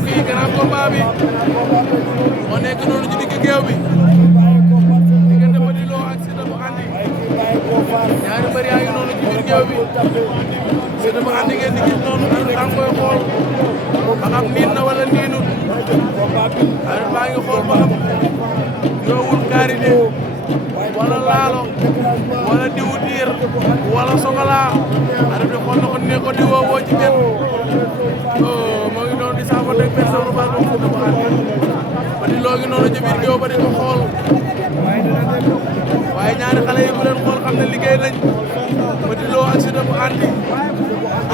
mbokk yi grand combat bi moo nekk noonu ci digg géew bi diggante Petit Lo ak Siteu bu Andi ñaari mbër yaa ngi noonu ci biir géew bi Siteu bu Andi ngeen di gis noonu daa ngi koy xool ba xam niin na wala niinut ar baa ngi xool ba xam yoowul karité wala laalo wala diwu diir wala sokola ar bi xool na ko ne ko di woowoo ci benn moo ngi noonu di saafo teg personne ba moom Siteu bu Andi Petit Lo ngi noonu ci biir géew ba di ko xool waaye ñaari xale yi bu leen xool xam ne liggéey nañ Petit Lo ak Siteu bu Andi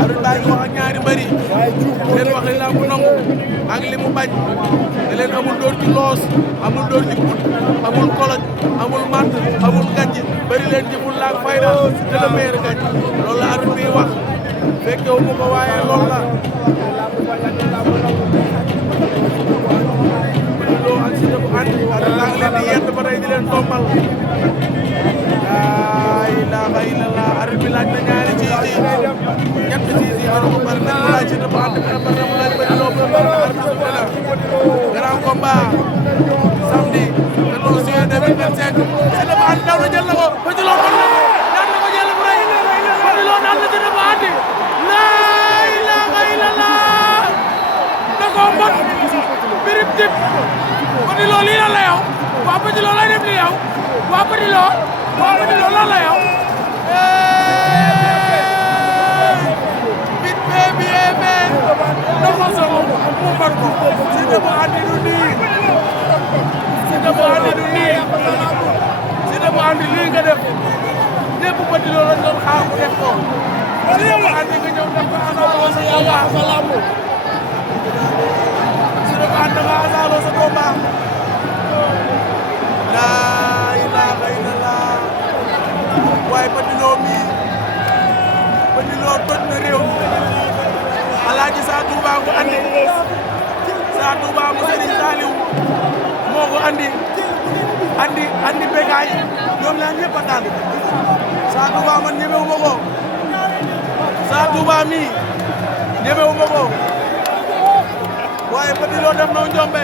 arbitre baa ngi wax ak ñaari mbër yi leen wax li lamb nangu ak li mu bañ ne leen amul dóor ci loos amul dóor ci put amul koloj amul matt amul gànj bëri leen ci fulla ak fayda te le meilleur gagne loolu la arbitre bi wax fekkewu mu ko waaye loolu la Petit Lo ak Siteu bu Andi arbitre baa ngi leen di yedd ba tey di leen tombal laa ilaaha illallah arbitre bi laaj na ñaari ciisi ñett ciisi dana ko bari nag mu laaj Siteu bu Andi mu laaj Petit Lo grand combat samedi 14 juillet 2025 Siteu bu Andi daw na jël na ko Petit Lo daan na ko jël bu rëy Petit Lo daan na Siteu bu Andi laa ilaaha illallah da koo mbot birib dib Petit Lo lii lan la yow waa Petit Lo lay def li yow waa Petit Lo lan la yow vite fait bien fait doxal sa bopp mu mën ko Siteu bu Andi du nii Siteu bu Andi du nii Siteu bu Andi lii nga def ñëpp Petit Lo lañ doon xaar mu def ko Siteu bu Andi nga ñëw def ko asaaloo sa combat Siteu bu Andi nga asaaloo sa combat laa ilaaha illallah waaye Petit Lo mii Petit Lo toj na réew Alaaji Sa Touba ko andi Sa Touba mu Serigne Saliou moo ko andi Bécaye ñoom ñaar ñëpp a daan Sa Touba man ñemewu ma ko Sa Touba mii ñemewu ma ko waaye Petit Lo def na njombe